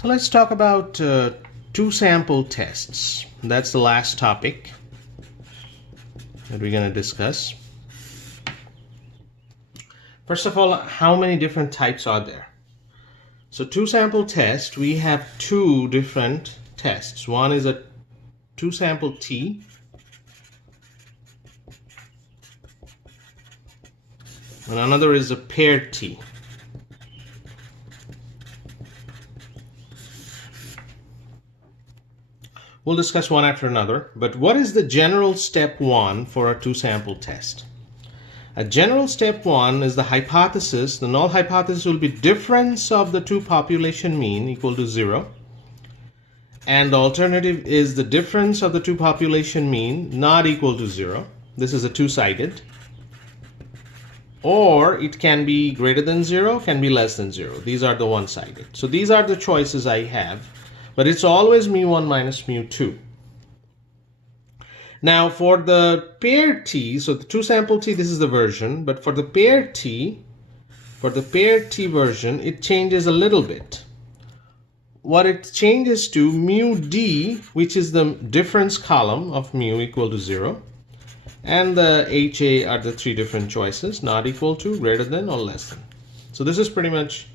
So let's talk about two sample tests. That's the last topic that we're going to discuss. First of all, how many different types are there? So two sample test, we have two different tests. One is a two sample T, and another is a paired T. We'll discuss one after another, but what is the general step one for a two sample test? A general step one is the hypothesis. The null hypothesis will be difference of the two population mean equal to 0. And the alternative is the difference of the two population mean not equal to 0. This is a two-sided. Or it can be greater than 0, can be less than 0. These are the one-sided. So these are the choices I have. But it's always mu1 minus mu2. Now for the paired T, so the two sample T, this is the version, but for the paired T version, it changes a little bit. What it changes to mu D, which is the difference column of mu equal to 0, and the HA are the three different choices, not equal to, greater than, or less than. So this is pretty much,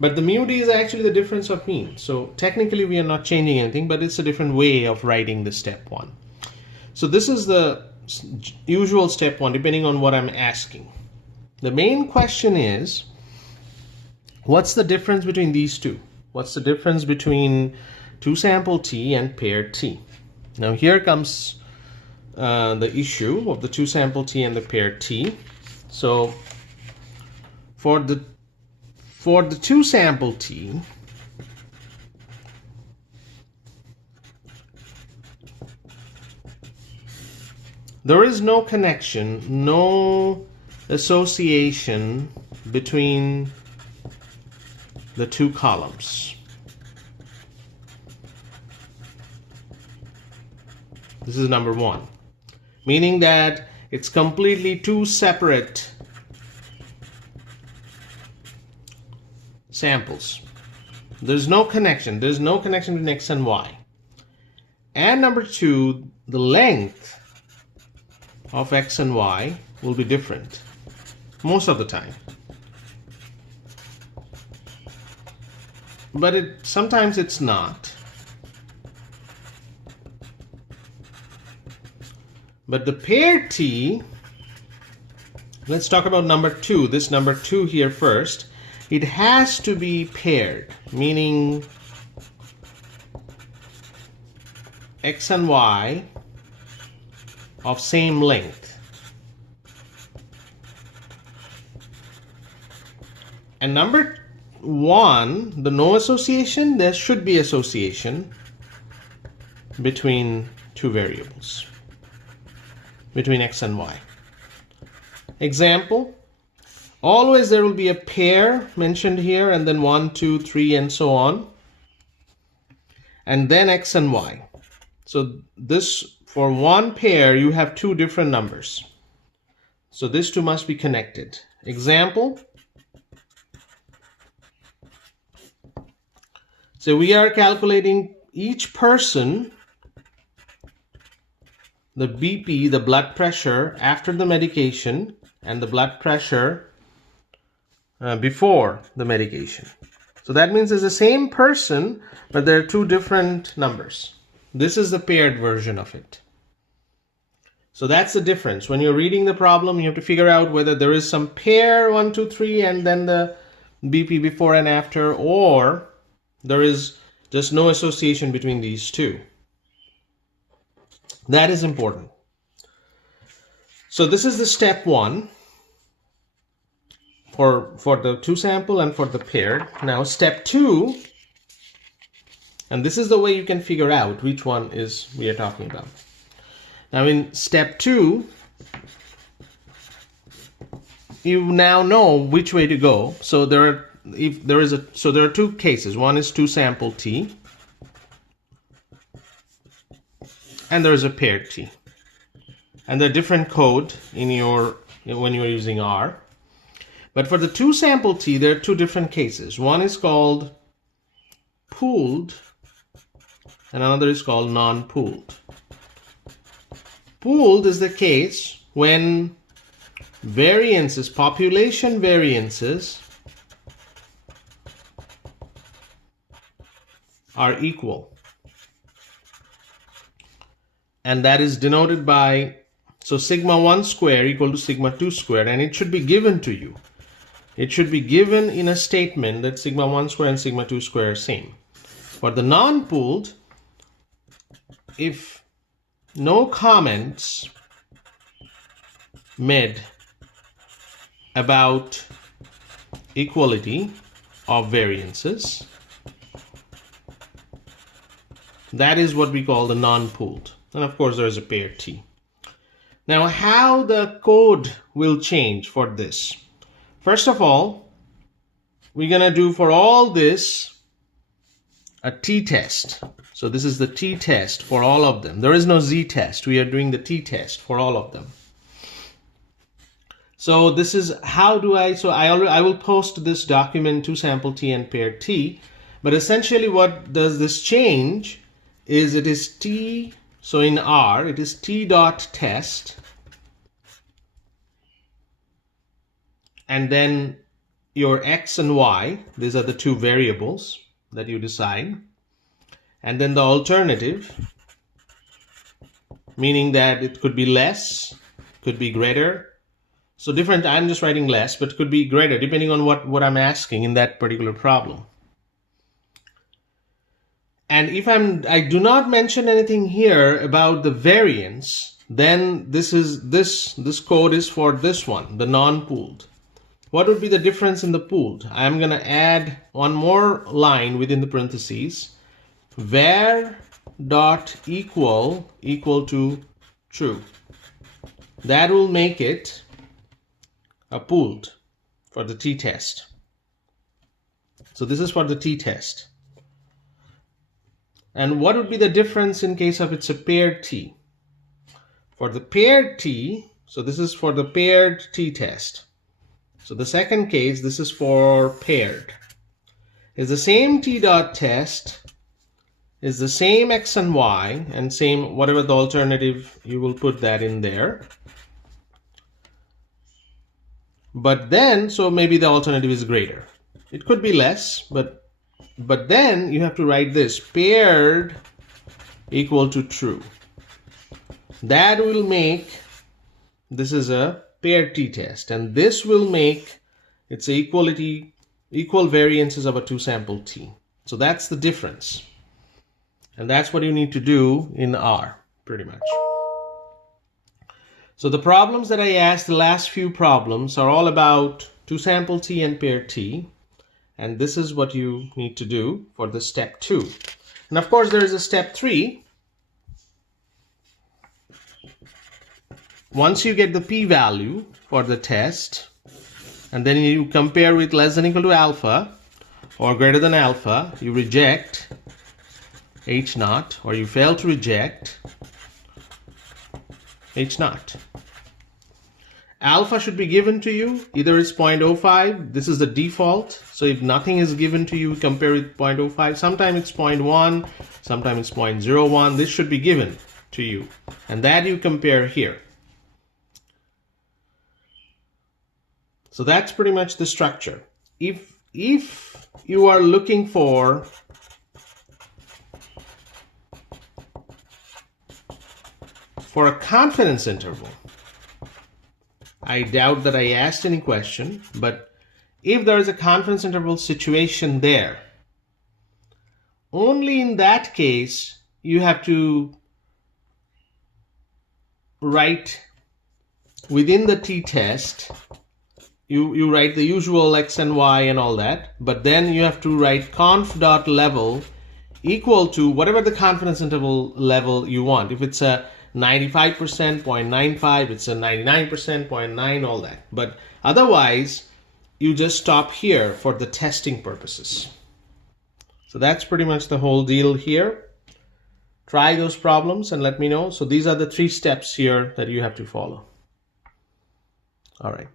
but the mu D is actually the difference of mean. So technically we are not changing anything, but it's a different way of writing the step one. So this is the usual step one, depending on what I'm asking. The main question is, what's the difference between these two? What's the difference between two sample T and paired T? Now here comes the issue of the two sample T and the paired T. So for the two sample T, there is no connection, no association between the two columns. This is number one, meaning that it's completely two separate samples. There's no connection. There's no connection between X and Y. And number two, the length of X and Y will be different most of the time. But sometimes it's not. But the paired T, let's talk about number two, this number two here first. It has to be paired, meaning X and Y of same length. And number one, the no association, there should be association between two variables, between X and Y. Example, always there will be a pair mentioned here, and then 1, 2, 3, and so on, and then X and Y. So this, for one pair, you have two different numbers. So these two must be connected. Example, so we are calculating each person, the BP, the blood pressure after the medication, and the blood pressure before the medication. So that means it's the same person, but there are two different numbers. This is the paired version of it. So that's the difference. When you're reading the problem, you have to figure out whether there is some pair 1, 2, 3, and then the BP before and after, or there is just no association between these two. That is important. So this is the step one for the two sample and for the paired. Now step two, and this is the way you can figure out which one is we are talking about. Now in step two, you now know which way to go. So there are two cases. One is two sample T, and there is a paired T. And there are different code in when you're using R. But for the two sample T, there are two different cases. One is called pooled and another is called non-pooled. Pooled is the case when variances, population variances, are equal. And that is denoted by, so sigma 1 square equal to sigma 2 squared, and it should be given to you. It should be given in a statement that sigma 1 square and sigma 2 square are same. For the non-pooled, if no comments made about equality of variances, that is what we call the non-pooled. And of course, there is a pair T. Now, how the code will change for this? First of all, we're going to do for all this a t-test. So this is the t-test for all of them. There is no z-test. We are doing the t-test for all of them. So this is how do I, so I will post this document to sample T and pair T. But essentially what does this change is it is T, so in R, it is T dot test. And then your X and Y, these are the two variables that you decide. And then the alternative, meaning that it could be less, could be greater. So different, I'm just writing less, but could be greater depending on what I'm asking in that particular problem. And if I do not mention anything here about the variance, then this code is for this one, the non-pooled. What would be the difference in the pooled? I'm going to add one more line within the parentheses. Var dot equal to true. That will make it a pooled for the t-test. So this is for the t-test. And what would be the difference in case of it's a paired t? For the paired t, so this is for the paired t-test. So the second case, this is for paired. Is the same t dot test, is the same x and y, and same whatever the alternative, you will put that in there. But then, so maybe the alternative is greater. It could be less, but then you have to write this, paired equal to true. That will make, this is a paired t-test, and this will make its equal variances of a two sample t. So that's the difference. And that's what you need to do in R, pretty much. So the problems that I asked, the last few problems, are all about two sample t and pair t. And this is what you need to do for the step 2. And of course, there is a step 3. Once you get the p-value for the test, and then you compare with less than or equal to alpha or greater than alpha, you reject H naught, or you fail to reject H naught. Alpha should be given to you, either it's 0.05, this is the default, so if nothing is given to you, compare with 0.05, sometimes it's 0.1, sometimes it's 0.01, this should be given to you, and that you compare here. So that's pretty much the structure. If you are looking for a confidence interval, I doubt that I asked any question, but if there is a confidence interval situation there, only in that case you have to write within the t-test, you write the usual x and y and all that, but then you have to write conf.level equal to whatever the confidence interval level you want. If it's a 95%, 0.95, it's a 99%, 0.9, all that. But otherwise, you just stop here for the testing purposes. So that's pretty much the whole deal here. Try those problems and let me know. So these are the 3 steps here that you have to follow. All right.